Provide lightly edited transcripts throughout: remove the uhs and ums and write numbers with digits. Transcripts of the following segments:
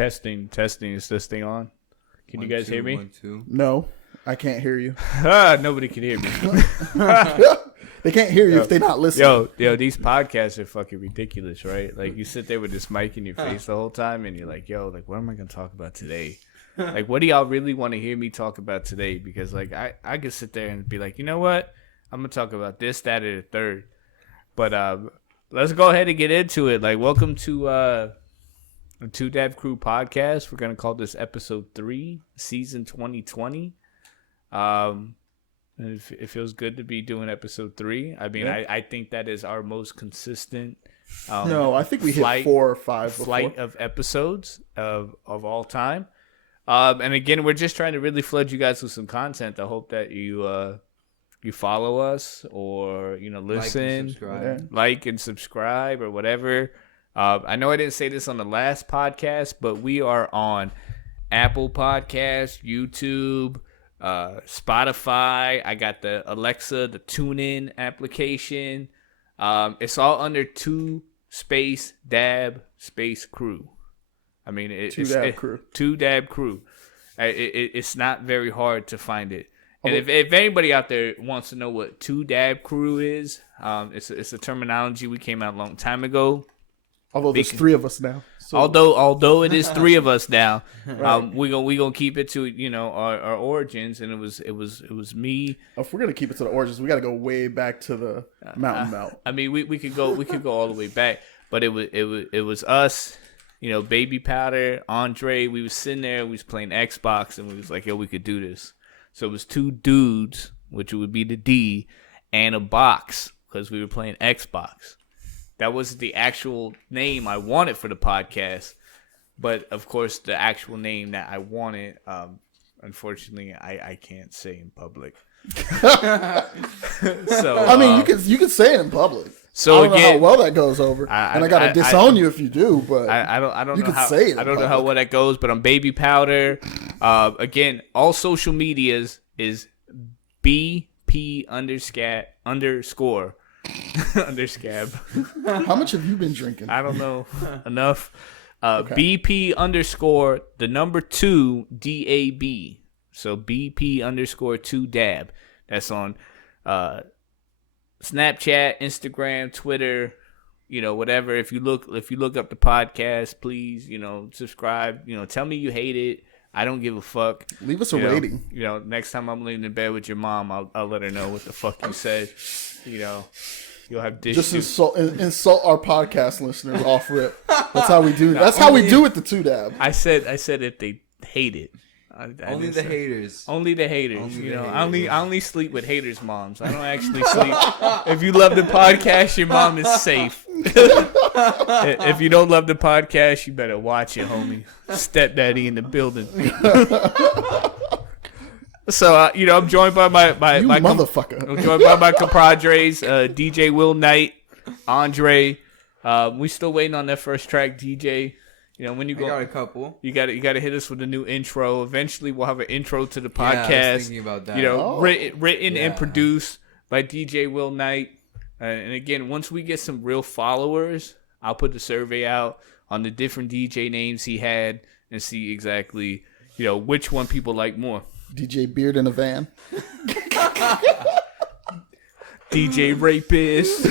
Testing. Is this thing on? Can you guys hear me? 1, 2. No, I can't hear you. Nobody can hear me. They can't hear you if they're not listening. Yo, these podcasts are fucking ridiculous, right? Like, you sit there with this mic in your face the whole time, and you're like, yo, like, what am I going to talk about today? Like, what do y'all really want to hear me talk about today? Because, like, I could sit there and be like, you know what? I'm going to talk about this, that, or the third. But let's go ahead and get into it. Like, welcome to the Two Dab Crew podcast. We're going to call this episode 3, season 2020. It feels good to be doing episode 3. I mean, yeah. I think that is our most consistent. No, I think we hit 4 or 5 flight of episodes of all time. And again, we're just trying to really flood you guys with some content. I hope that you follow us or listen, like and subscribe or whatever. I know I didn't say this on the last podcast, but we are on Apple Podcasts, YouTube. Spotify. I got the Alexa, the TuneIn application. It's all under 2 Dab Crew. I mean, it's Crew. 2 Dab Crew. It's not very hard to find it. And if anybody out there wants to know what 2 Dab Crew is, it's a terminology we came out a long time ago. Although there's 3 of us now. So. Although it is 3 of us now, right. we gonna keep it to our origins, and it was me. If we're gonna keep it to the origins, we gotta go way back to the mountain melt. I mean, we could go all the way back, but it was us, Baby Powder, Andre. We was sitting there, we was playing Xbox, and we was like, yo, we could do this. So it was 2 dudes, which would be the D, and a box because we were playing Xbox. That was the actual name I wanted for the podcast. But, of course, the actual name that I wanted, unfortunately, I can't say in public. So I mean, you can say it in public. So I don't know how well that goes over. I got to disown you if you do, but I don't you know can how, say it I don't know how well that goes, but I'm Baby Powder. Again, all social medias is BP underscore. Underscab. How much have you been drinking? I don't know. Enough. Okay. BP underscore the number 2 DAB. So BP underscore 2 dab. That's on Snapchat, Instagram, Twitter, whatever. If you look up the podcast, please, subscribe. Tell me you hate it. I don't give a fuck. Leave us a rating. Next time I'm laying in bed with your mom, I'll let her know what the fuck you said. You'll have dishes. Just insult our podcast listeners off rip. That's how we do. That's how we do it. The 2 dab. I said if they hate it. Only the haters. Only the haters. I only sleep with haters' moms. I don't actually sleep. If you love the podcast, your mom is safe. If you don't love the podcast, you better watch it, homie. Stepdaddy in the building. So I'm joined by my motherfucker. I'm joined by my compadres, DJ Will Knight, Andre. We still waiting on that first track, DJ. When you go, I got a couple. You got to hit us with a new intro. Eventually, we'll have an intro to the podcast. Yeah, I was thinking about that. Written and produced by DJ Will Knight. And again, once we get some real followers, I'll put the survey out on the different DJ names he had and see exactly which one people like more. DJ Beard in a van. DJ Rapist.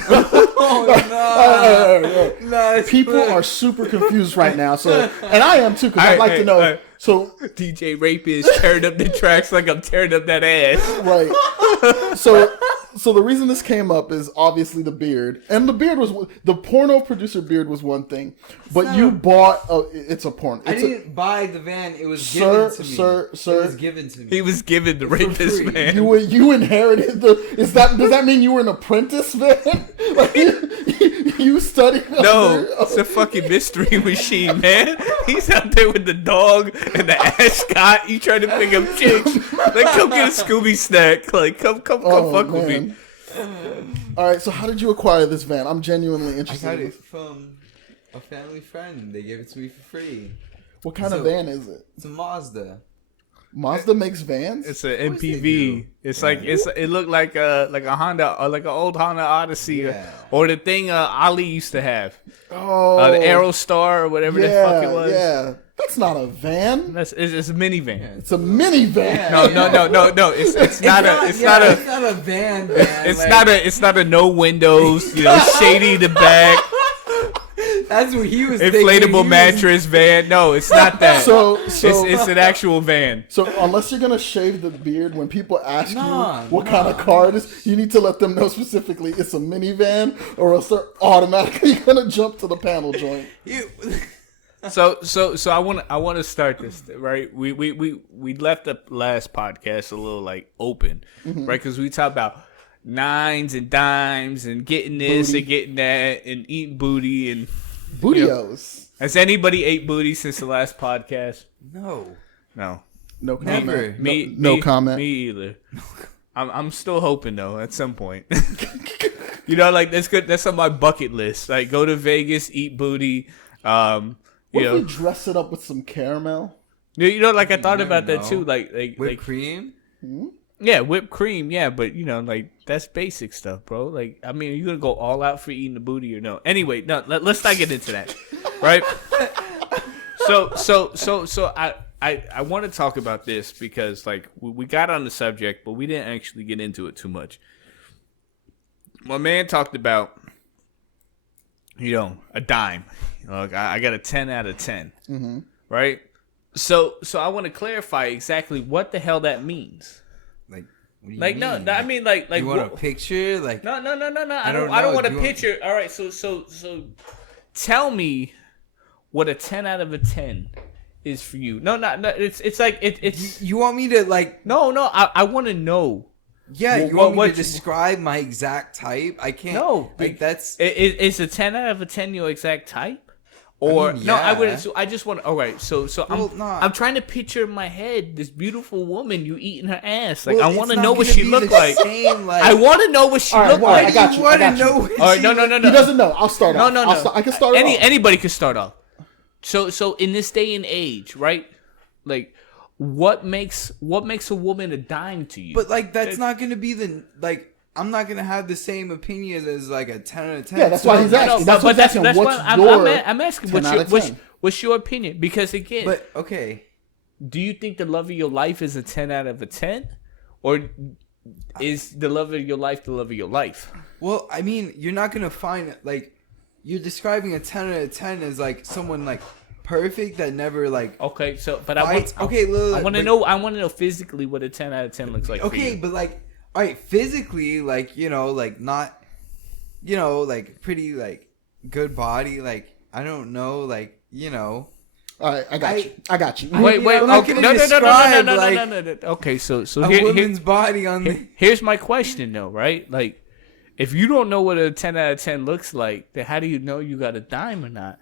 Oh, no. People are super confused right now. So, and I am too, because I'd like to know. So, DJ Rapist tearing up the tracks like I'm tearing up that ass. Right. So the reason this came up is obviously the beard, and the porno producer beard was one thing, but you bought it's a porn. I didn't buy the van; it was given to me. Sir, it was given to me. He was given the Rapist van. You inherited does that mean you were an apprentice van? Like you studied? No, it's a fucking mystery machine, man. He's out there with the dog and the ascot. You trying to pick up chicks? Like, come get a Scooby snack. Like, come fuck with me. All right, so how did you acquire this van? I'm genuinely interested. I got it from a family friend. They gave it to me for free. What kind of van is it? It's a Mazda. Mazda makes vans? It's an MPV. It's like it looked like a Honda, or like an old Honda Odyssey, or the thing Ali used to have. Oh, the Aerostar or whatever the fuck it was. Yeah. That's not a van. It's a minivan. It's a minivan. No. It's not a van. It's not a no windows. Shady in the back. That's what he was Inflatable mattress van. No, it's not that. So it's an actual van. So unless you're gonna shave the beard, when people ask you what kind of car it is, you need to let them know specifically it's a minivan, or else they're automatically gonna jump to the panel joint. So I want to start this, right. We left the last podcast a little like open, right? Because we talk about nines and dimes and getting this and getting that and eating booty and bootios. Has anybody ate booty since the last podcast? No comment. Never. No comment. Me either. I'm still hoping though at some point. Like that's good. That's on my bucket list. Like go to Vegas, eat booty. What if we dress it up with some caramel? Like I thought about that too. Like whipped cream. Yeah, whipped cream. Yeah, but like that's basic stuff, bro. Like I mean, are you gonna go all out for eating the booty or no? Anyway, no. Let's not get into that, right? So I want to talk about this because like we got on the subject, but we didn't actually get into it too much. My man talked about a dime. Like I got a 10 out of 10, right? So I want to clarify exactly what the hell that means. Like, what do you mean? No, I mean like you want a picture? Like no. I don't want a picture. All right, so tell me what a 10 out of a 10 is for you. No. It's like it's. You want me to like? No. I want to know. Yeah, you want me to describe my exact type? I can't. No, like that's. Is a 10 out of a 10 your exact type? Or no, I wouldn't. So I just want. All right, so I'm trying to picture in my head this beautiful woman you eating her ass. Like I want to know what she looked like. I want to know what she looked like. I got you. Want to know? All right, no. He doesn't know. I'll start off. No. I can start off. Anybody can start off. So in this day and age, right? Like, what makes a woman a dime to you? But like, that's not going to be the like. I'm not gonna have the same opinion as like a 10 out of 10. Yeah, that's why he's asking. That's why I'm asking. What's your opinion? Because again, but okay, do you think the love of your life is a 10 out of a 10, or is the love of your life the love of your life? Well, I mean, you're not gonna find like you're describing a 10 out of 10 as like someone like perfect that never like. Okay, so but fights. I want to know. I want to know physically what a 10 out of 10 looks like. Okay, but like. All right, physically, like, like not, like pretty, like good body, like I don't know, like, All right, I got you. Wait, I'm not okay, gonna no. Okay, so a woman's body on the. Here's my question though, right? Like, if you don't know what a 10 out of 10 looks like, then how do you know you got a dime or not?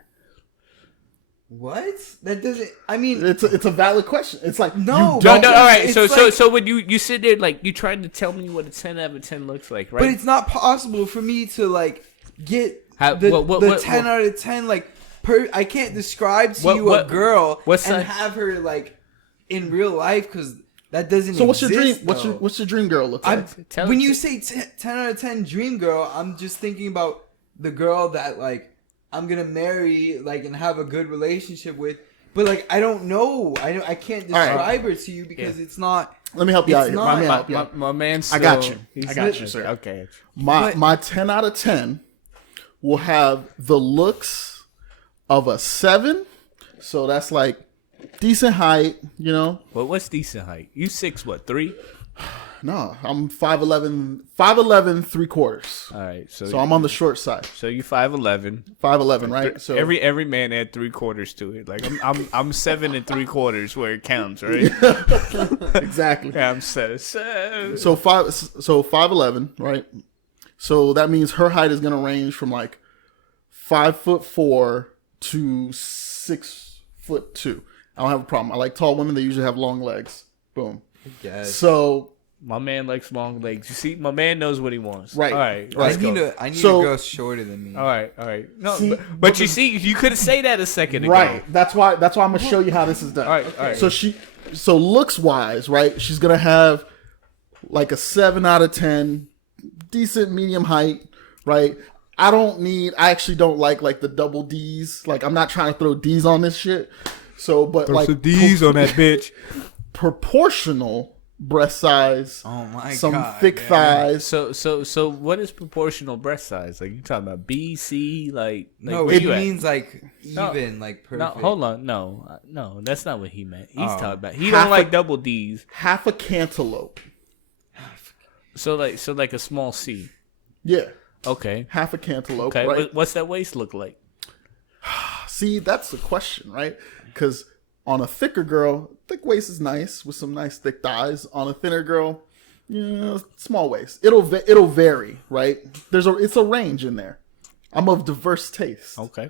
What? That doesn't. I mean, it's a valid question. It's like no. All right. So when you sit there, like you trying to tell me what a 10 out of 10 looks like, right? But it's not possible for me to like get the 10 out of 10. Like, I can't describe to you a girl and have her like in real life because that doesn't. So what's exist, your dream? What's your dream girl look like? When you say 10 out of 10 dream girl, I'm just thinking about the girl that like. I'm gonna marry, like, and have a good relationship with, but like, I don't know. I can't describe her to you because it's not. Let me help you out here. My man. I got you, sir. Okay. My 10 out of 10 will have the looks of a 7, so that's like decent height. Well, what's decent height? You 6'3"? No, I'm 5'11", 3/4. All right, so I'm on the short side. So you 5'11", 5'11", right? So every man had 3/4 to it. Like I'm 7 3/4 where it counts, right? Exactly. Yeah, I'm 7. So 5'11", right? So that means her height is gonna range from like 5'4" to 6'2". I don't have a problem. I like tall women. They usually have long legs. Boom. Yes. So my man likes long legs. You see, my man knows what he wants. Right. All right. I need a girl shorter than me. All right. No, see, but you see, you could say that a second ago. Right. That's why I'm gonna show you how this is done. All right. So looks wise, right? She's gonna have like a 7 out of 10, decent medium height, right? I actually don't like the double D's. Like I'm not trying to throw D's on this shit. So, but like on that bitch. proportional breast size, Oh my some god. thick man. thighs. So what is proportional breast size? Like you talking about B, C, like No, where it you at? means like No. even, like perfect. No, hold on, no, that's not what he meant. He's Oh. talking about he Half don't like a- double D's. Half a cantaloupe. So like a small C. Yeah, Okay, half a cantaloupe. okay. Right? What's that waist look like? See, that's the question, right? Because on a thicker girl, thick waist is nice with some nice thick thighs. On a thinner girl, yeah, small waist. It'll vary, right? It's a range in there. I'm of diverse taste, Okay,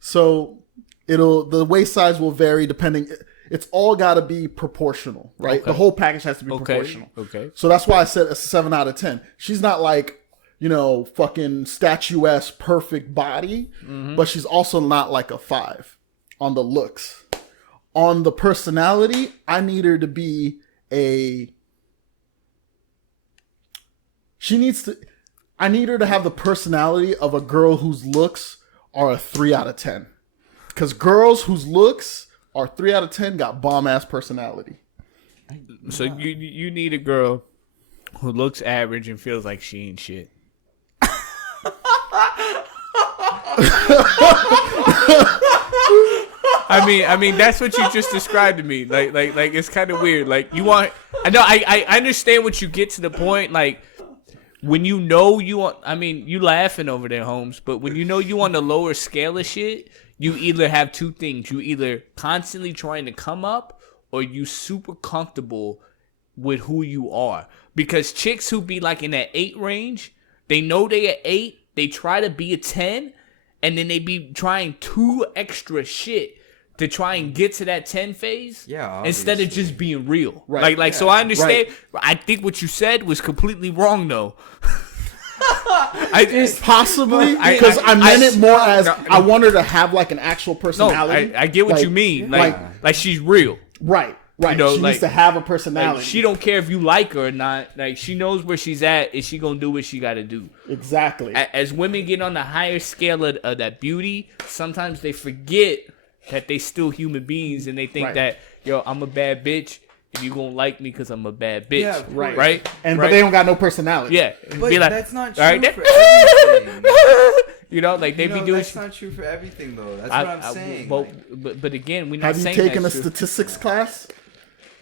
so the waist size will vary depending. It's all got to be proportional, right? Okay. The whole package has to be okay, proportional. okay. So that's why I said a 7 out of 10. She's not like, fucking statuesque perfect body, but she's also not like a 5 on the looks. On the personality, I need her to be I need her to have the personality of a girl whose looks are a 3 out of 10. Because girls whose looks are 3 out of 10 got bomb ass personality. So you need a girl who looks average and feels like she ain't shit. I mean that's what you just described to me. Like it's kind of weird. Like you want I understand what you get to the point like when you want I mean you laughing over there, Holmes, but when you on the lower scale of shit, you either have two things. You either constantly trying to come up or you super comfortable with who you are. Because chicks who be like in that 8 range, they know they at 8, they try to be a 10, and then they be trying 2 extra shit to try and get to that 10 phase. Yeah, instead of obviously. just being real. Right. Like so I understand. I think what you said was completely wrong though. Possibly I- because I meant it more as no, I want her to have like an actual No, personality. I get what Like- you mean. Like she's real. right. You know, she like- needs to have a Like, personality. she don't care if you like her or not. Like she knows where she's at, and she gonna do what she gotta do. Exactly. As women get on the higher scale of that beauty, sometimes they forget that they still human beings, and they think Right. that I'm a bad bitch, and you gonna like me because I'm a bad bitch. Yeah, of Right. Right. But Right? they don't got no personality. Yeah. But Be like, that's not true "All right, for everything. like they be doing. That's not true for everything, though. That's I- what I'm I- saying. well, like, but again, we're not Have you saying taken a that's true. statistics class?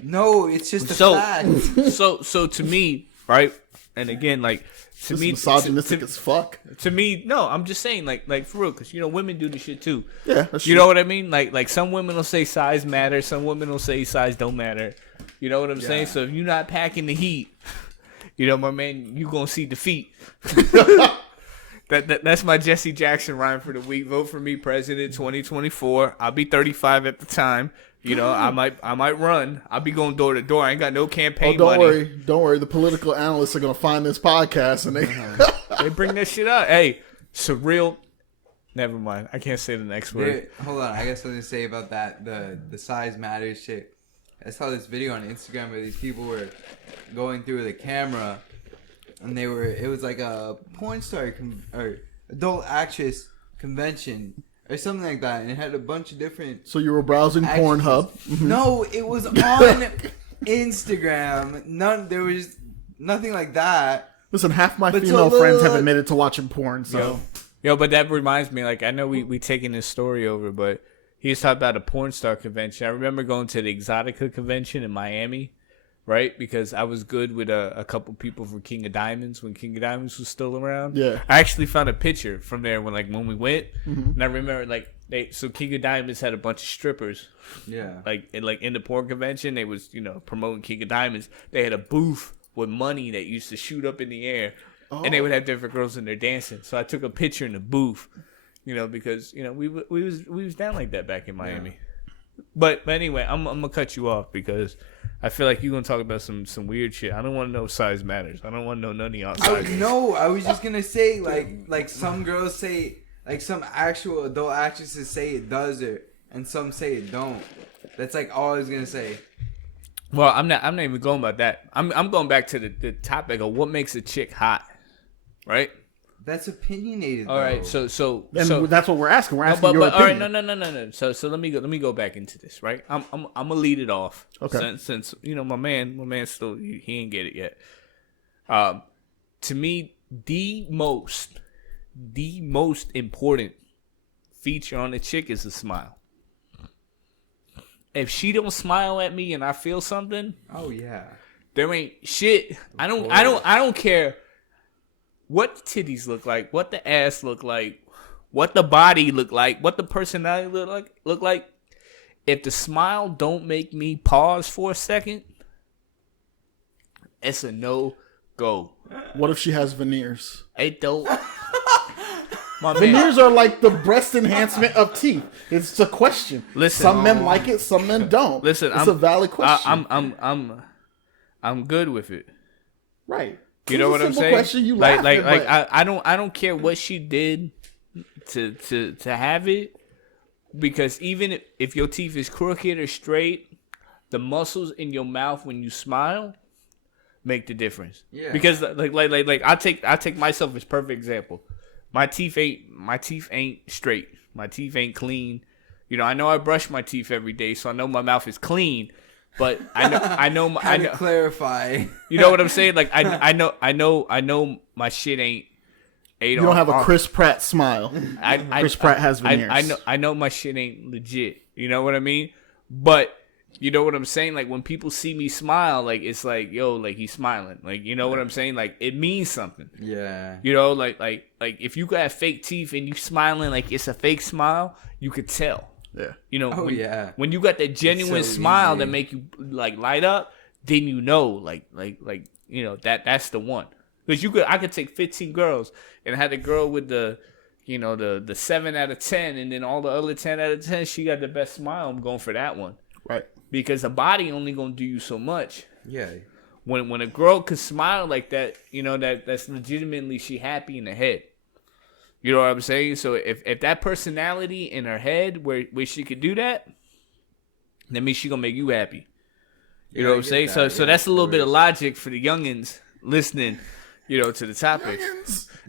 no, it's just a So, fact. so to me, right? And again, like to This me, misogynistic as fuck. to me, no, I'm just saying, like for real, because women do this shit too. Yeah, that's You true. know what I mean? Like some women will say size matters, some women will say size don't matter. You know what I'm saying? So if you're not packing the heat, my man, you gonna see defeat. That's my Jesse Jackson rhyme for the week. Vote for me, president 2024. I'll be 35 at the time. I might run. I'll be going door to door. I ain't got no Oh, campaign don't money. worry. Don't worry. The political analysts are going to find this podcast and they. They bring that shit up. Hey, surreal. Never mind. I can't say the next word. There- hold on, I got something to say about that. The size matters shit. I saw this video on Instagram where these people were going through the camera, and it was like a porn star or adult actress convention or something like that, and it had a bunch of different. So you were browsing actresses. Pornhub. No, it was on Instagram. There was nothing like that. Listen, half my But female so friends have look- admitted to watching porn. So Yo, but that reminds me, like, I know we taking this story over, but he was talking about a porn star convention. I remember going to the Exotica convention in Miami, right? Because I was good with a couple people from King of Diamonds when King of Diamonds was still around. Yeah. I actually found a picture from there when we went, and I remember so King of Diamonds had a bunch of strippers, Yeah. in the porn convention. They was promoting King of Diamonds. They had a booth with money that used to shoot up in the air. And they would have different girls in there dancing. So I took a picture in the booth, because we was down like that back in Miami. Yeah. But anyway, I'm gonna cut you off because I feel like you're gonna talk about some weird shit. I don't want to know size matters. I don't want to know none of y'all sizes. No, I was just gonna say like some girls say, like some actual adult actresses say it does it, and some say it don't. That's like all I was gonna say. Well, I'm not even going about that. I'm going back to the topic of what makes a chick hot, right? That's opinionated. All right, so And that's what we're asking. We're asking but, your but all right, opinion. no. So let me go back into this, right? I'm gonna lead it off. Okay. Since my man still he ain't get it yet. To me, the most important feature on a chick is a smile. If she don't smile at me and I feel something, Oh yeah. there ain't shit. I don't care what the titties look like, what the ass look like, what the body look like, what the personality look like. If the smile don't make me pause for a second, it's a no go. What if she has veneers? It don't. My man, Veneers are like the breast enhancement of teeth. It's a question. Listen. Some men like it, some men don't. Listen, it's a valid question. I'm good with it. Right. You know It's a what I'm simple saying? Question, you like laughing, but I don't care what she did to have it, because even if your teeth is crooked or straight, the muscles in your mouth when you smile make the difference. Yeah. Because like I take myself as perfect example. My teeth ain't straight. My teeth ain't clean. You know I brush my teeth every day, so I know my mouth is clean. But I know To clarify. You know what I'm saying? Like I know my shit ain't. you don't have a Chris Pratt smile. Chris Pratt has veneers. I know my shit ain't legit. You know what I mean? But you know what I'm saying? Like when people see me smile, like it's like, yo, like he's smiling. Like you know what I'm saying? Like it means something. Yeah. You know, like if you got fake teeth and you smiling like it's a fake smile, you could tell. Yeah. You know, Oh, when you got that genuine so smile easy. that make you like light up, then you know, like you know that's the one. Because I could take 15 girls and have the girl with the 7 out of 10, and then all the other 10 out of 10, she got the best smile. I'm going for that one. Right. Because the body only gonna do you so much. Yeah. When a girl could smile like that, you know that's legitimately she happy in the head. You know what I'm saying? So if that personality in her head where she could do that means she gonna make you happy. You know what I'm saying? So that's a little bit of logic for the youngins listening, you know, to the topic.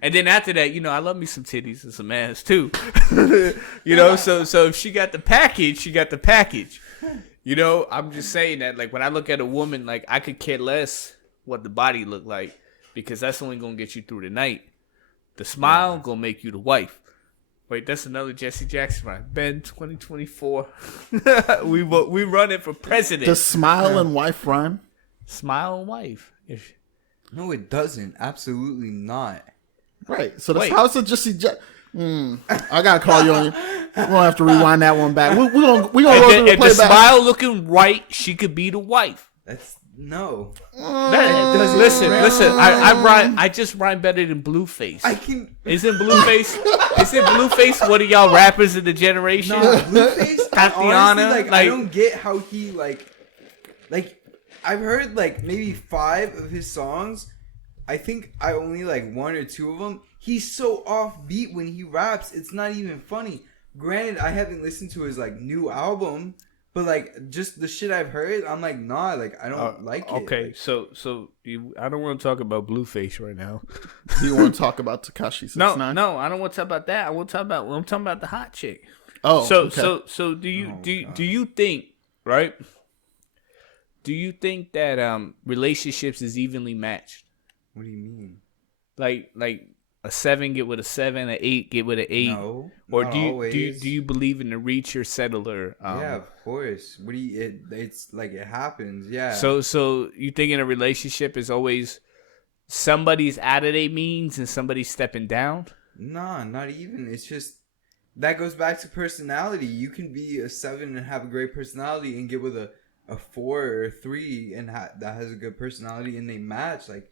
And then after that, you know, I love me some titties and some ass too. You know, so if she got the package, she got the package. You know, I'm just saying that, like, when I look at a woman, like, I could care less what the body look like, because that's only gonna get you through the night. The smile gonna make you the wife. Wait, that's another Jesse Jackson rhyme. Ben 2024. we running for president. Does smile and wife rhyme? Smile and wife. No, it doesn't. Absolutely not. Right. So that's Wait. how it's a Jesse Jackson. I gotta call you on you. We're gonna have to rewind that one back. We're gonna go through the If the playback. smile looking right, she could be the wife. That's no. Listen. I just rhyme better than Blueface. I can. Isn't Blueface one of y'all rappers in the generation? No, Blueface. Tatiana, Honestly, I don't get how he like. I've heard like maybe 5 of his songs. I think I only like 1 or 2 of them. He's so offbeat when he raps. It's not even funny. Granted, I haven't listened to his like new album, but like just the shit I've heard, I'm like, nah, like I don't like it. Okay, so I don't want to talk about Blueface right now. Do you want to talk about Tekashi 69? No, I don't want to talk about that. I'm talking about the hot chick. Oh, okay. So do you think, right? Do you think that relationships is evenly matched? What do you mean? Like a 7 get with a 7, an 8 get with an 8. No, or not do you always. do you believe in the reacher settler? Yeah, of course. What do you? It's like it happens. Yeah. So you think in a relationship is always somebody's out of their means and somebody's stepping down? Nah, not even. It's just that goes back to personality. You can be a 7 and have a great personality, and get with a 4 or a 3 and that has a good personality, and they match. Like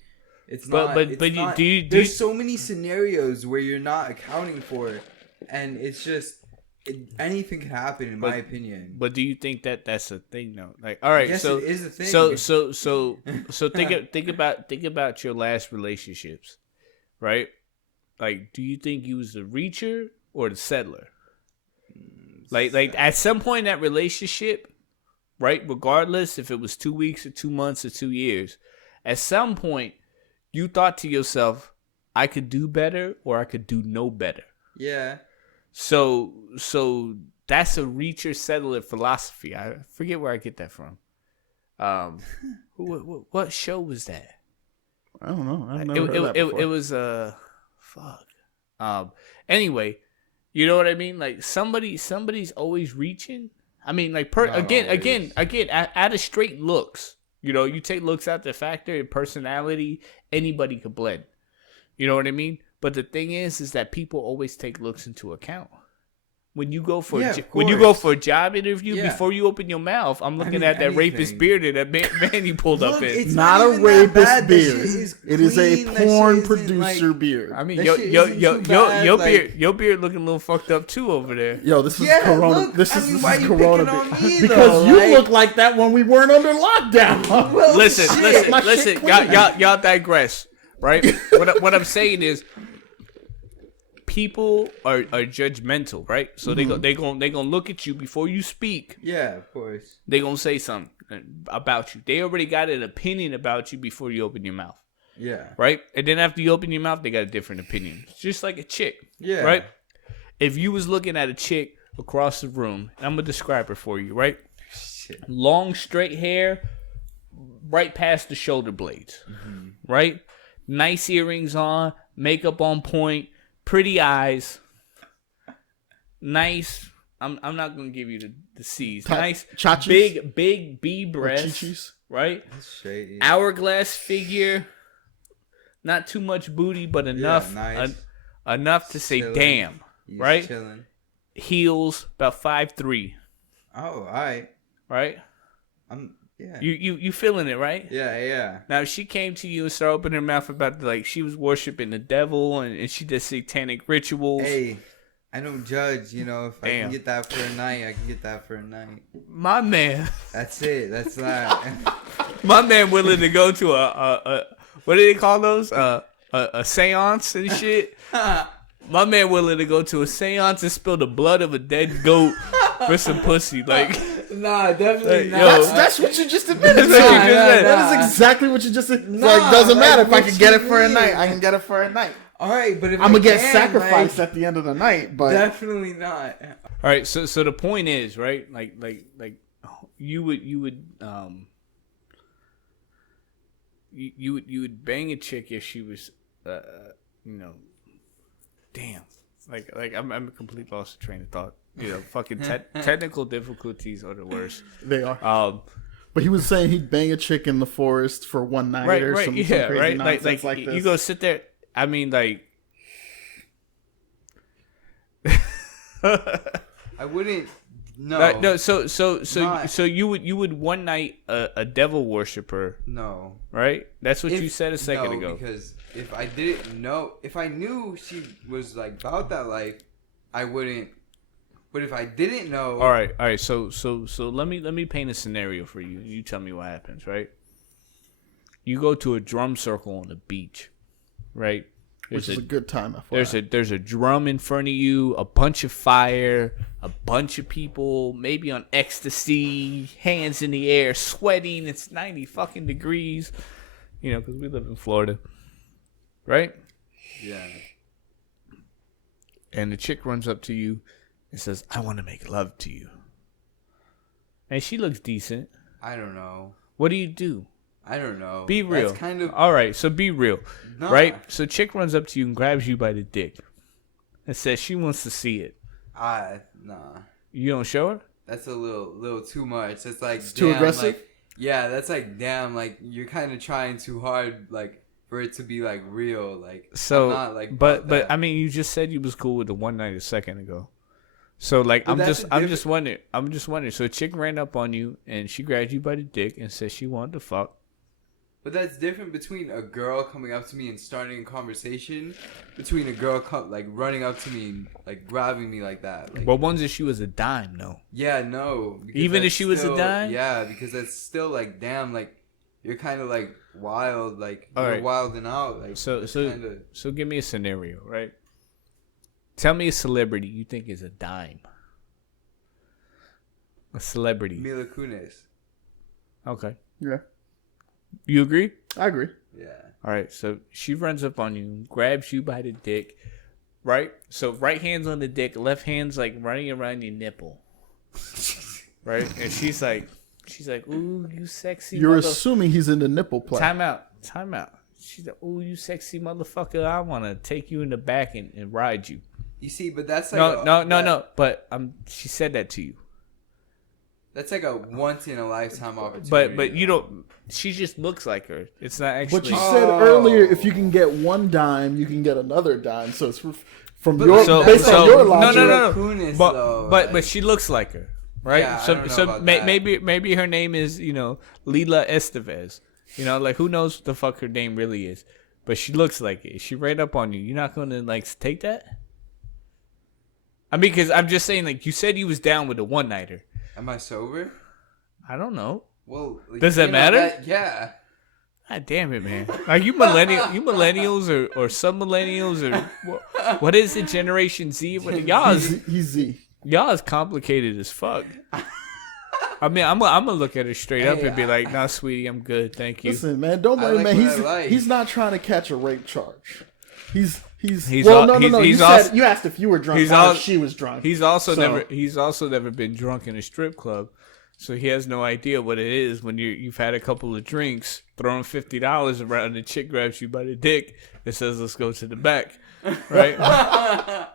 it's not. There's so many scenarios where you're not accounting for it, and it's just anything can happen in my opinion. But do you think that that's a thing though? Like, all right, yes, so it is a thing. So think about your last relationships, right? Like, do you think you was the reacher or the settler? Like at some point in that relationship, right? Regardless if it was 2 weeks or 2 months or 2 years, at some point you thought to yourself, I could do better or I could do no better. Yeah. So that's a reach or settle it philosophy. I forget where I get that from. What show was that? I don't know. I've never heard that before. It was fuck. Anyway, you know what I mean? Like somebody's always reaching. I mean, like again, out of straight looks. You know, you take looks out the factor and personality. Anybody could blend. You know what I mean? But the thing is that people always take looks into account. When you go for a job interview, before you open your mouth, I'm looking at that rapist beard and that man you pulled up in. It's not a rapist beard. It is a porn producer beard. I mean, your beard looking a little fucked up too over there. Yo, this is Corona. Look, this is why you Corona picking on me, because though? you look like that when we weren't under lockdown. Well, listen, shit. y'all digress, right? What I'm saying is, people are judgmental, right? So they gonna look at you before you speak. Yeah, of course. They gonna say something about you. They already got an opinion about you before you open your mouth. Yeah. Right? And then after you open your mouth, they got a different opinion. It's just like a chick. Yeah. Right? If you was looking at a chick across the room, and I'm gonna describe her for you, right? Shit. Long straight hair, right past the shoulder blades. Mm-hmm. Right? Nice earrings on, makeup on point. Pretty eyes, nice. I'm not gonna give you the C's. Nice, chachis? big B breasts, right? Shady. Hourglass figure, not too much booty, but enough, nice. Enough to say Chilling. damn, He's right? Chilling. Heels about 5'3", Oh, all right. right? Yeah. You feeling it, right? Yeah. Now, if she came to you and started opening her mouth about, like, she was worshiping the devil and she did satanic rituals. Hey, I don't judge, you know. If I can get that for a night, I can get that for a night. My man. That's it. That's that. My man willing to go to a what do they call those? A seance and shit. My man willing to go to a seance and spill the blood of a dead goat for some pussy. Like, nah, definitely not. Yo, That's what you just admitted. That's That is exactly what you just said. Like, doesn't matter if I can get it for a night. I can get it for a night. All right, but if I'm gonna get can, sacrificed like, at the end of the night. But definitely not. all right, so the point is, right? Like you would you would bang a chick if she was damn. Like I'm a complete loss of train of thought. You know, fucking technical difficulties are the worst. they are. But he was saying he'd bang a chick in the forest for one night or some crazy nonsense like this. You go sit there. I mean, like, I wouldn't. No. So you would one night a devil worshiper. No. Right. That's what you said a second ago. Because if I didn't know, if I knew she was like about that life, I wouldn't. But if I didn't know, all right. So let me paint a scenario for you. You tell me what happens. Right. You go to a drum circle on the beach. Right. Which is a good time. There's a drum in front of you, a bunch of fire, a bunch of people, maybe on ecstasy, hands in the air, sweating. It's 90 fucking degrees, you know, because we live in Florida, right? Yeah. And the chick runs up to you and says, "I want to make love to you," and she looks decent. I don't know. What do? I don't know. Be real. That's kind of all right. So be real, nah. right? So chick runs up to you and grabs you by the dick, and says she wants to see it. Nah. You don't show her? That's a little too much. It's like too aggressive. Like, yeah, that's like damn. Like you're kind of trying too hard. Like for it to be like real. Like so. I'm not, like, but I mean, you just said you was cool with the one night a second ago. So like I'm just wondering. So a chick ran up on you and she grabbed you by the dick and said she wanted to fuck. But that's different between a girl coming up to me and starting a conversation, between a girl like running up to me and like grabbing me like that. Like, but ones if she was a dime, no. Yeah, no. Even if she was a dime? Yeah, because that's still like damn, like you're kind of like wild, like you're right. wilding out. Like so give me a scenario, right? Tell me a celebrity you think is a dime. A celebrity. Mila Kunis. Okay. Yeah. You agree? I agree. Yeah. All right, so she runs up on you, grabs you by the dick, right? So right hand's on the dick, left hand's like running around your nipple, right? And she's like, "Ooh, you sexy." You're assuming he's in the nipple play. Time out. She's like, "Ooh, you sexy motherfucker! I want to take you in the back and ride you." You see, but that's like No. But she said that to you. That's like a once in a lifetime opportunity. But you don't. She just looks like her. It's not actually. But you said earlier, if you can get one dime, you can get another dime. So it's from But your based on your logic. No. Kunis, But though, but she looks like her, right? Yeah, I don't know about that. maybe her name is Lila Estevez. Like who knows what the fuck her name really is, but she looks like it. She ran up on you. You're not gonna like take that. I mean, because I'm just saying, like you said, you was down with a one nighter. Am I sober? I don't know. Well, Does that matter? Yeah. God damn it, man! Are you millennials or some millennials or what is it? Generation Z? Y'all is complicated as fuck. I mean, I'm gonna look at her straight up and be like, "Nah, sweetie, I'm good, thank you." Listen, man, don't blame like man. He's not trying to catch a rape charge. He's all- no. he's You also- said you asked if you were drunk. he's Not all- if she was drunk. He's also So- never been drunk in a strip club, so he has no idea what it is when you've had a couple of drinks, throwing $50 around, and the chick grabs you by the dick and says, "Let's go to the back," right?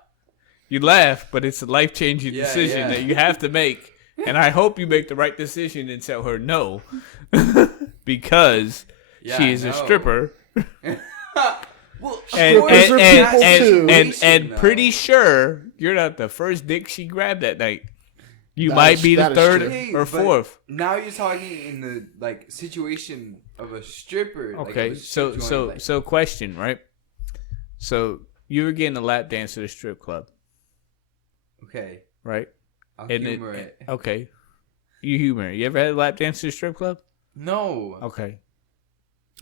You laugh, but it's a life-changing decision that you have to make, and I hope you make the right decision and tell her no, because she is a stripper. Well, and pretty sure you're not the first dick she grabbed that night. You might be the that is third true. or fourth. Now you're talking in the situation of a stripper. Okay, so question, right? So you were getting a lap dance at a strip club, Okay, right? I'll And humor it. Okay, you humor it. You ever had a lap dance at a strip club? No. Okay.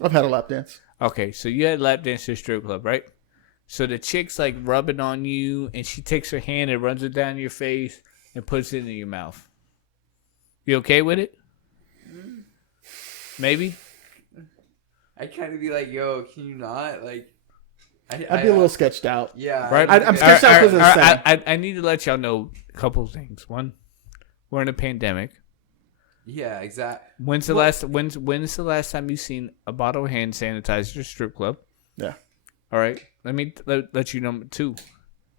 I've had a lap dance. Okay, so you had a lap dance at a strip club, right? So the chick's like rubbing on you, and she takes her hand and runs it down your face and puts it in your mouth. You okay with it? Maybe? I kind of be like, yo, can you not? Like, I'd be a little sketched out. Yeah. Right? I'm sketched out because it's sad. I need to let y'all know a couple of things. One, we're in a pandemic. Yeah, exactly. When's the last time you seen a bottle of hand sanitizer at a strip club? Yeah. All right. Let me let you know too.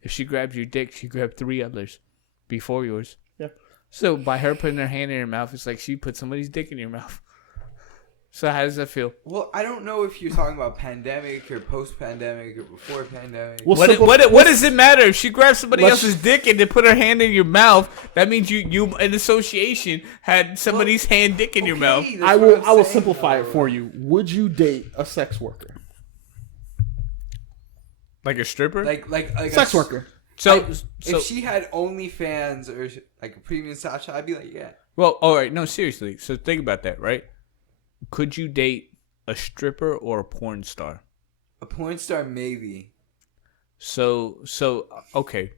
If she grabs your dick, she grabbed 3 others before yours. Yeah. So by her putting her hand in her mouth, it's like she put somebody's dick in your mouth. So how does that feel? Well, I don't know if you're talking about pandemic or post-pandemic or before pandemic. Well, What does it matter if she grabs somebody else's dick and then put her hand in your mouth? That means you in association had somebody's hand dick in your mouth. I will simplify it for you. Would you date a sex worker? Like a stripper? Like Sex worker. So if she had OnlyFans or like a premium Snapchat, I'd be like, yeah. well, all right, no, seriously. So think about that, right? Could you date a stripper or a porn star? A porn star, maybe. So okay.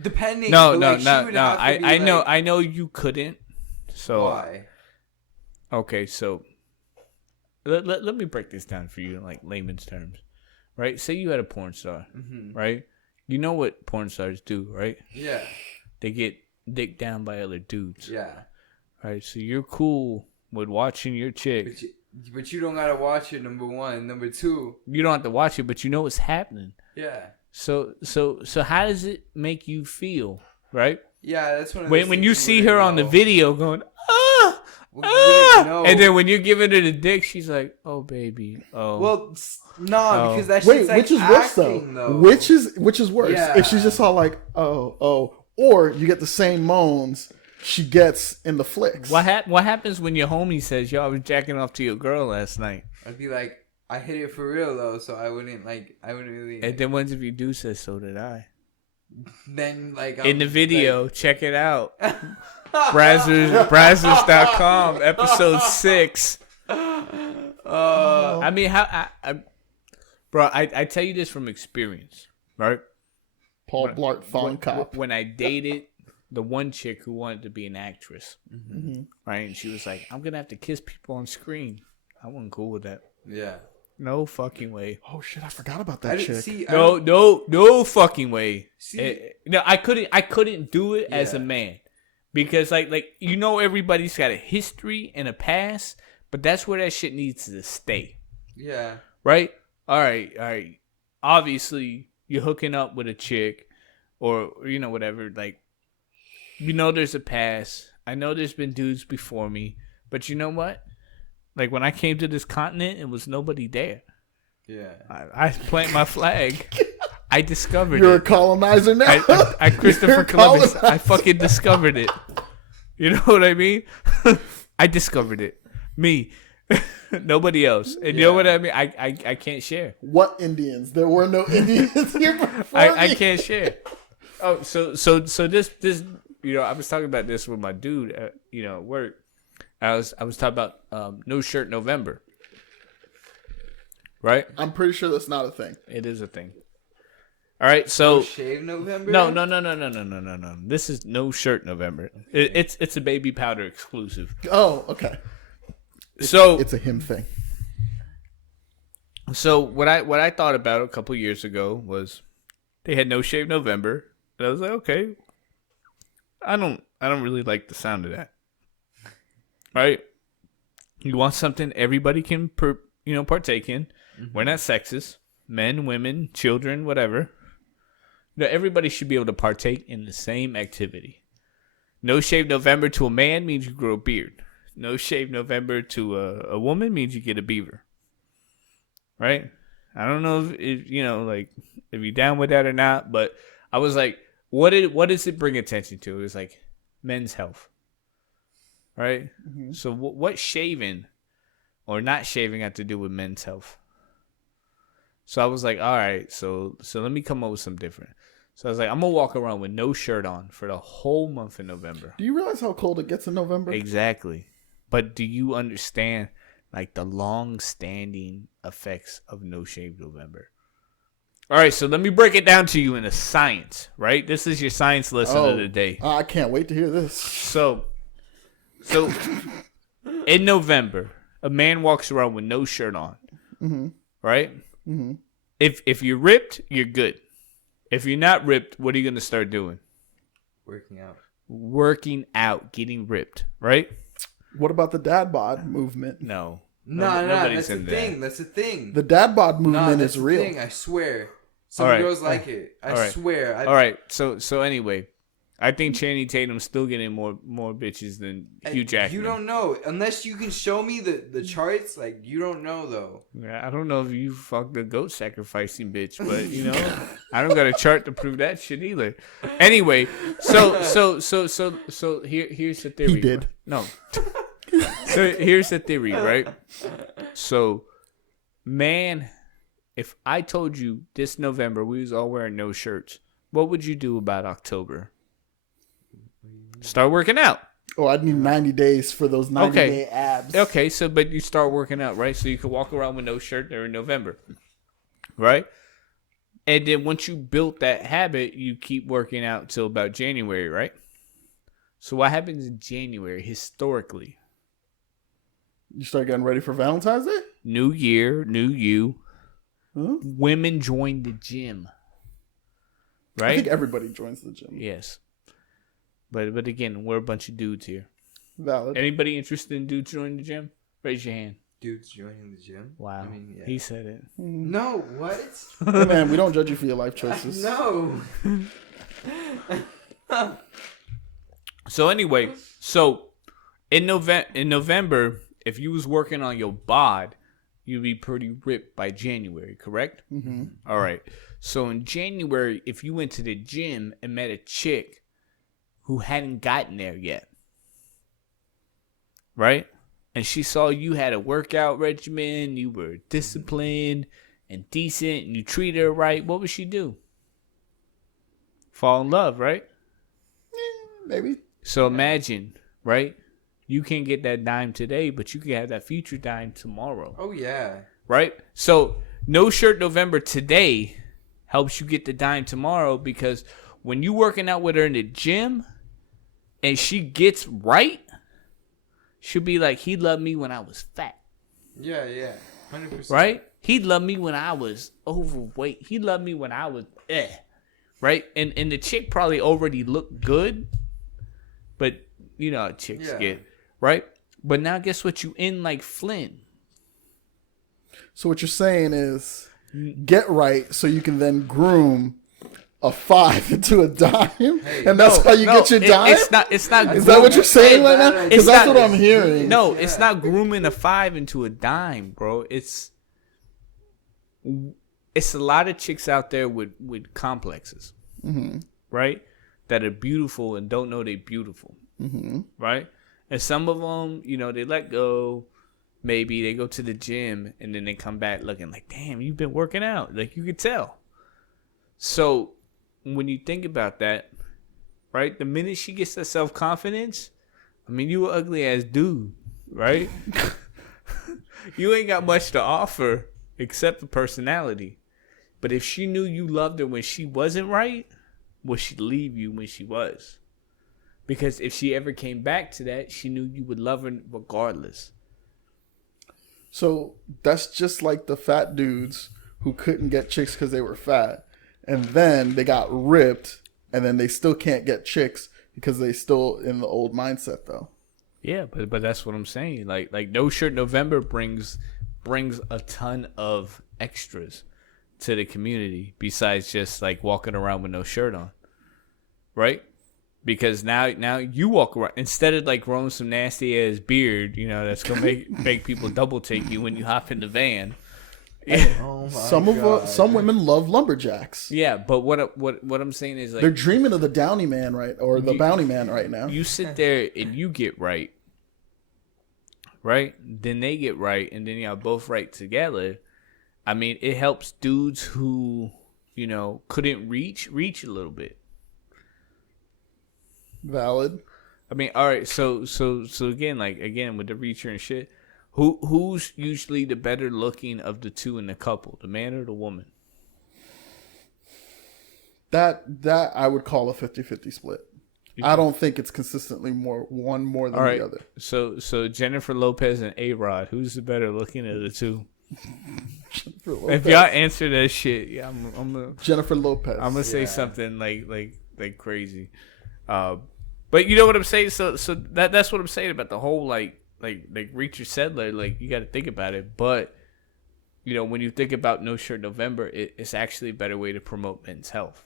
Depending. No. I know you couldn't. So Why? okay, so let me break this down for you in like layman's terms, right? Say you had a porn star, right? You know what porn stars do, right? Yeah. They get dicked down by other dudes, Yeah. right? So you're cool with watching your chick. But you don't gotta watch it. Number one, number two. You don't have to watch it, but you know what's happening. Yeah. So how does it make you feel, right? Yeah, that's one of those When things you see wouldn't her on the know. video going, Well, you wouldn't know. and then when you're giving her the dick, she's like, "Oh baby, oh." Well, no, because that Wait, shit's like which is worse acting, though? Which is worse? Yeah. If she's just all like, oh, or you get the same moans she gets in the flicks. What happens when your homie says, "Yo, I was jacking off to your girl last night"? I'd be like, I hit it for real though, so I wouldn't really. And then what if you do say, "So did I"? Then like In the video, check it out. Brazzers.com, episode 6. I mean, bro, I tell you this from experience, right? Paul Blart Fun Cop. When I dated the one chick who wanted to be an actress, right? And she was like, "I'm gonna have to kiss people on screen." I wasn't cool with that. Yeah. No fucking way. Oh shit, I forgot about I that didn't chick. see. No fucking way. See- No, I couldn't do it as a Yeah. man. Because like everybody's got a history and a past, but that's where that shit needs to stay. Yeah. Right? All right. Obviously, you're hooking up with a chick or whatever, like there's a past. I know there's been dudes before me, but you know what? Like when I came to this continent, it was nobody there. Yeah. I plant my flag. I discovered You're a it. colonizer now. I Christopher You're a Columbus. I colonizer. fucking discovered it. You know what I mean? I discovered it. Me. Nobody else. And you know what I mean? I can't share. What Indians? There were no Indians here before I me. can't share. Oh, so this I was talking about this with my dude at at work. I was talking about No Shirt November. Right? I'm pretty sure that's not a thing. It is a thing. All right, so Shave November. no. This is No Shirt November. It's a baby powder exclusive. Oh, okay. So It's a him thing. So what I thought about a couple years ago was they had No Shave November, and I was like, okay, I don't really like the sound of that. Right? You want something everybody can partake in. Mm-hmm. We're not sexist. Men, women, children, whatever. Everybody should be able to partake in the same activity. No Shave November to a man means you grow a beard. No Shave November to a woman means you get a beaver. Right? I don't know if you're down with that or not, but I was like, what does it bring attention to? It was like men's health. Right? Mm-hmm. So what shaving or not shaving had to do with men's health? So I was like, all right, so let me come up with something different. So I was like, I'm going to walk around with no shirt on for the whole month of November. Do you realize how cold it gets in November? Exactly. But do you understand like the long-standing effects of No Shave November? All right, so let me break it down to you in a science, right? This is your science lesson of the day. I can't wait to hear this. So in November, a man walks around with no shirt on, right? Mm-hmm. If you're ripped, you're good. If you're not ripped, what are you going to start doing? Working out, getting ripped, right? What about the dad bod movement? No. No, Nobody's that's the in thing. there. That's the thing. The dad bod No, movement that's is the real. thing. I swear. Some All right. girls like it. I swear. All right. So anyway, I think Channing Tatum's still getting more bitches than Hugh Jackman. You don't know unless you can show me the charts. Like you don't know though. Yeah, I don't know if you fucked the goat sacrificing bitch, but I don't got a chart to prove that shit either. Anyway, so here's the theory. He did. No. So here's the theory, right? So, man, if I told you this November we was all wearing no shirts, what would you do about October? Start working out. Oh, I'd need 90 days for those 90-day abs. Okay, but you start working out, right? So you can walk around with no shirt during November, right? And then once you built that habit, you keep working out till about January, right? So what happens in January historically? You start getting ready for Valentine's Day? New year, new you. Huh? Women join the gym, right? I think everybody joins the gym. Yes. But again, we're a bunch of dudes here. Valid. Anybody interested in dudes joining the gym? Raise your hand. Dudes joining the gym. Wow. I mean, yeah. He said it. No, what? Hey, man, we don't judge you for your life choices. No. So anyway, in November, if you was working on your bod, you'd be pretty ripped by January, correct? Mm-hmm. All right. So in January, if you went to the gym and met a chick who hadn't gotten there yet, right? And she saw you had a workout regimen, you were disciplined and decent, and you treated her right, what would she do? Fall in love, right? Maybe. So imagine, right? You can't get that dime today, but you can have that future dime tomorrow. Oh yeah. Right? So No Shirt November today helps you get the dime tomorrow, because when you working out with her in the gym and she gets right, she'll be like, he loved me when I was fat. Yeah, 100%. Right? He loved me when I was overweight. He loved me when I was right? And the chick probably already looked good, but you know how chicks get, right? But now guess what? You in like Flynn. So what you're saying is get right so you can then groom a 5 into a dime, and that's how you get your dime. It's not. Is that what you're saying right now? Because that's what I'm hearing. No, it's not grooming a 5 into a dime, bro. It's a lot of chicks out there with complexes, right? That are beautiful and don't know they're beautiful, right? And some of them, you know, they let go. Maybe they go to the gym and then they come back looking like, damn, you've been working out. Like, you could tell. So when you think about that, right, the minute she gets that self-confidence, I mean, you an ugly ass dude, right? You ain't got much to offer except the personality. But if she knew you loved her when she wasn't right, would she leave you when she was? Because if she ever came back to that, she knew you would love her regardless. So that's just like the fat dudes who couldn't get chicks because they were fat. And then they got ripped, and then they still can't get chicks because they still in the old mindset, though. Yeah, but that's what I'm saying. Like No Shirt November brings a ton of extras to the community besides just like walking around with no shirt on, right? Because now you walk around instead of like growing some nasty ass beard, you know, that's gonna make people double take you when you hop in the van. Oh my Some women love lumberjacks. Yeah, but what I'm saying is like They're dreaming of the Downy Man, right, or the Bounty Man right now. you sit there and you get right, then they get right, and then y'all both right together. I mean, it helps dudes who, you know, couldn't reach a little bit. Valid. I mean, all right, so again with the reacher and shit, who's usually the better looking of the two in the couple, the man or the woman? That I would call a 50-50 split. I don't think it's consistently one more than the other. So Jennifer Lopez and A-Rod, who's the better looking of the two? If y'all answer that shit, yeah, I'm gonna Jennifer Lopez. I'm gonna say something like crazy. But you know what I'm saying? So that's what I'm saying about the whole like Reacher Sedler. Like, you got to think about it. But you know, when you think about No Shirt November, it's actually a better way to promote men's health.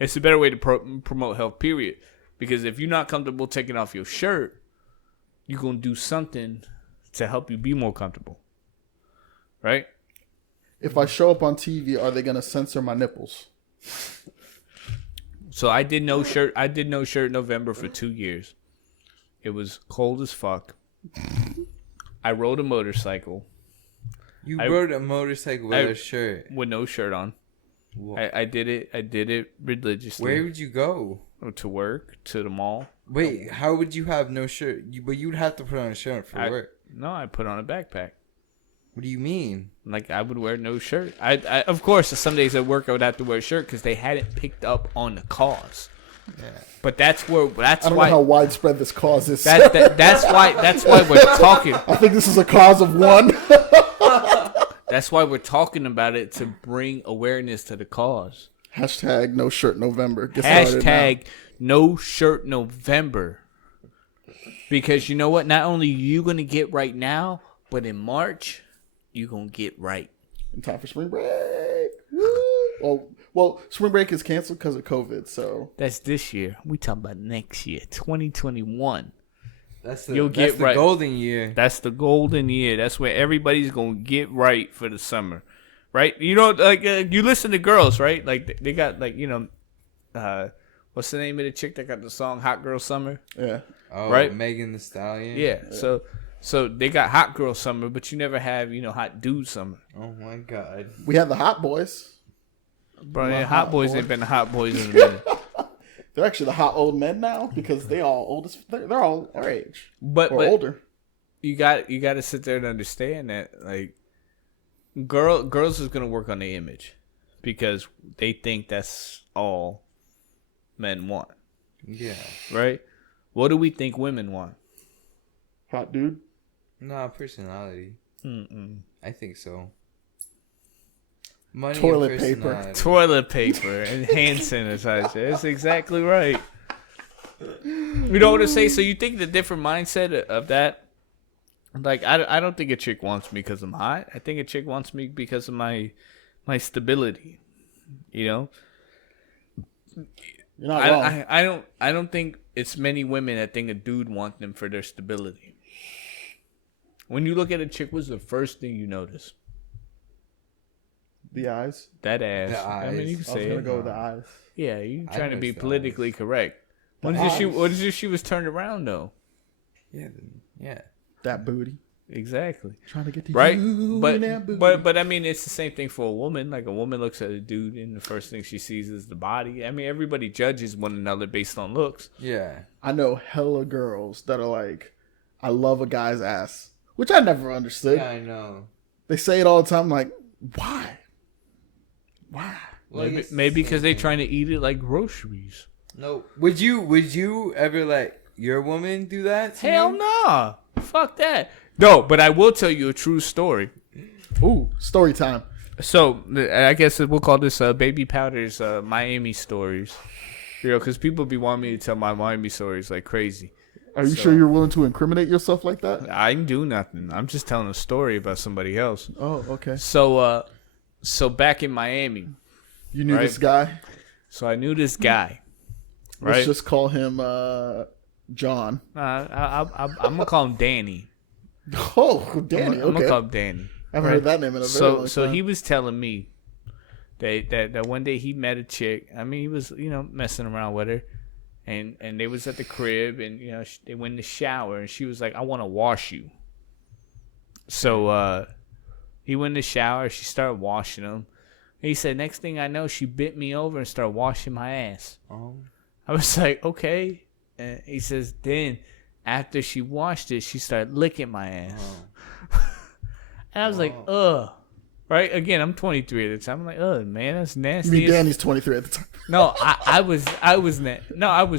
It's a better way to promote health, period. Because if you're not comfortable taking off your shirt, you're gonna do something to help you be more comfortable, right? If I show up on TV, are they gonna censor my nipples? So I did No Shirt November for 2 years. It was cold as fuck. I rode a motorcycle. You rode a motorcycle with a shirt with no shirt on. I did it religiously. Where would you go? To work, to the mall. Wait, how would you have no shirt? But you'd have to put on a shirt for work. No, I put on a backpack. What do you mean? Like, I would wear no shirt. I of course, some days at work I would have to wear a shirt because they hadn't picked up on the cause. Yeah. But I don't know how widespread this cause is. That's why we're talking. I think this is a cause of one. That's why we're talking about it, to bring awareness to the cause. Hashtag No Shirt November. Hashtag No Shirt November. Because you know what? Not only are you going to get right now, but in March, you're going to get right. In time for spring break. Well, spring break is canceled because of COVID, so. That's this year. We talking about next year, 2021. That's the golden year. That's the golden year. That's where everybody's going to get right for the summer. Right? You know, like, you listen to girls, right? Like, they got, like, you know, what's the name of the chick that got the song Hot Girl Summer? Yeah. Oh, right? Megan Thee Stallion? Yeah. So they got Hot Girl Summer, but you never have, you know, Hot Dude Summer. Oh, my God. We had the Hot Boys. Bro, Hot Boys ain't been the Hot Boys in a minute. They're actually the hot old men now because they're all our age, but older. You got to sit there and understand that, like, girls is gonna work on the image because they think that's all men want. Yeah. Right. What do we think women want? Hot dude. Nah, personality. Mm-mm. I think so. Money Toilet and paper. personality. Toilet paper and hand sanitizer. That's exactly right. You know what I say? So you think the different mindset of that? Like, I don't think a chick wants me because I'm hot. I think a chick wants me because of my stability. You know? You're not wrong. I don't think it's many women that think a dude wants them for their stability. When you look at a chick, what's the first thing you notice? The eyes. That ass. The I mean, you can I was say gonna it. go with the eyes. Yeah, you I trying to be noticed the politically eyes. correct. The What eyes. if she was turned around though? Yeah. That booty. Exactly. Trying to get the Right? you But in that booty. but I mean, it's the same thing for a woman. Like a woman looks at a dude, and the first thing she sees is the body. I mean, everybody judges one another based on looks. Yeah. I know hella girls that are like, I love a guy's ass, which I never understood. Yeah, I know. They say it all the time. Like, why? Why? Well, I Maybe guess maybe it's the because same they thing. trying to eat it like groceries. No. Would you ever let your woman do that? to Hell you? nah. Fuck that. No, but I will tell you a true story. Ooh, story time. So I guess we'll call this Baby Powder's Miami stories. You know, because people be wanting me to tell my Miami stories like crazy. Are you sure you're willing to incriminate yourself like that? I didn't do nothing. I'm just telling a story about somebody else. Oh, okay. So back in Miami, You knew Right. this guy. so I knew this guy. Right. Let's just call him John. I'm gonna call him Danny. Oh, Danny. I'm gonna Okay. call him Danny. I haven't heard that name in a very long time. So he was telling me that one day he met a chick. I mean, he was messing around with her, and they was at the crib, and they went in the shower, and she was like, "I want to wash you." So he went in the shower. She started washing him. And he said, "Next thing I know, she bent me over and started washing my ass." Oh. I was like, "Okay." And he says, then after she washed it, she started licking my ass. And I was like, ugh. Right? Again, I'm 23 at the time. I'm like, ugh, man, that's nasty. You mean Danny's 23 at the time? No, I was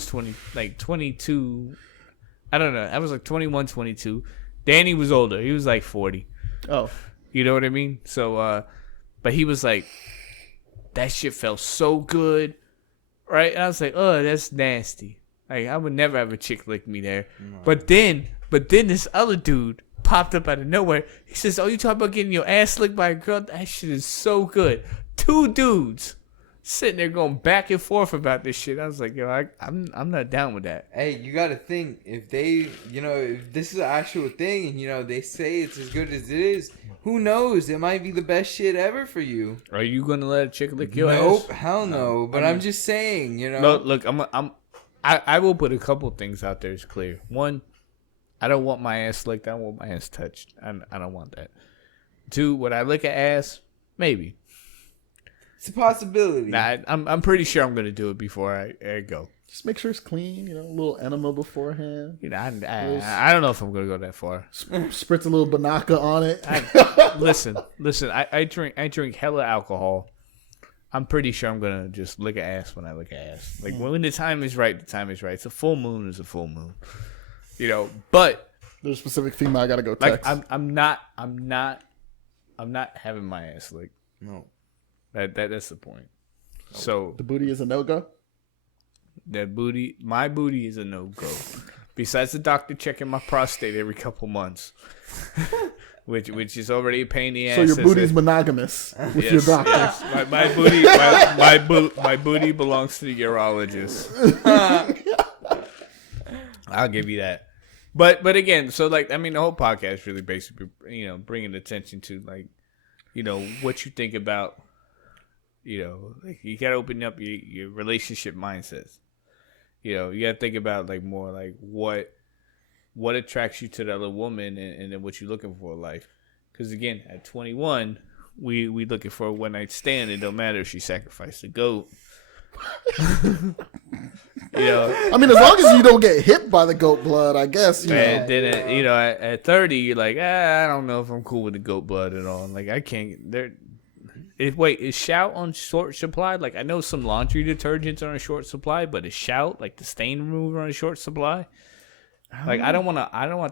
20, like 22. I don't know. I was like 21, 22. Danny was older. He was like 40. Oh. You know what I mean? So, but he was like, that shit felt so good. Right? And I was like, oh, that's nasty. Like, I would never have a chick lick me there. No. But then this other dude popped up out of nowhere. He says, oh, you talking about getting your ass licked by a girl? That shit is so good. Two dudes sitting there going back and forth about this shit. I was like, yo, I'm not down with that. Hey, you gotta think, if they, if this is an actual thing, and, they say it's as good as it is, who knows? It might be the best shit ever for you. Are you going to let a chick lick your ass? Nope, hell no. But I'm just saying, No, look, I will put a couple things out there. It's clear. One, I don't want my ass licked. I don't want my ass touched. I don't want that. Two, would I lick an ass? Maybe. It's a possibility. Nah, I'm pretty sure I'm gonna do it before I go. Just make sure it's clean, a little enema beforehand. I don't know if I'm gonna go that far. Spritz a little Banaka on it. Listen. I drink hella alcohol. I'm pretty sure I'm gonna just lick an ass when I lick an ass. Like when the time is right, the time is right. It's a full moon is a full moon. But There's a specific female I gotta go like text. I'm not having my ass licked. No. That's the point. So The booty is a no-go? my booty is a no-go. Besides the doctor checking my prostate every couple months, which is already a pain in the ass. So your booty's monogamous with your doctor. Yes. My booty belongs to the urologist. I'll give you that. But again, so like the whole podcast really basically bringing attention to like what you think about like you gotta open up your relationship mindsets. You gotta think about like more like what attracts you to the other woman and then what you're looking for in life. Because again, at 21, we looking for a one night stand. It don't matter if she sacrificed a goat. I mean, as long as you don't get hit by the goat blood, I guess. And then at 30, you're like, I don't know if I'm cool with the goat blood at all. Like I can't. Wait, is Shout on short supply? Like I know some laundry detergents are on short supply, but is Shout like the stain remover on a short supply? Like I don't want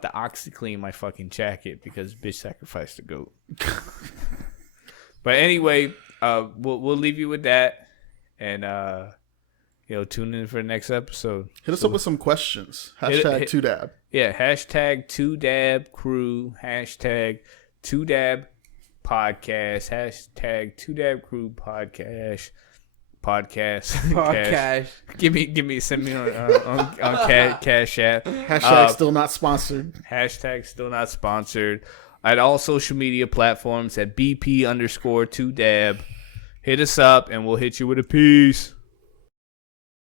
the OxyClean in my fucking jacket because bitch sacrificed a goat. But anyway, we'll leave you with that, and tune in for the next episode. Hit us up with some questions. Hashtag 2Dab. Yeah, hashtag 2Dab crew, hashtag 2Dab podcast, hashtag 2Dab crew podcast. Send me on Cash App. Hashtag still not sponsored. Hashtag still not sponsored. At all social media platforms at BP_2Dab. Hit us up and we'll hit you with a peace.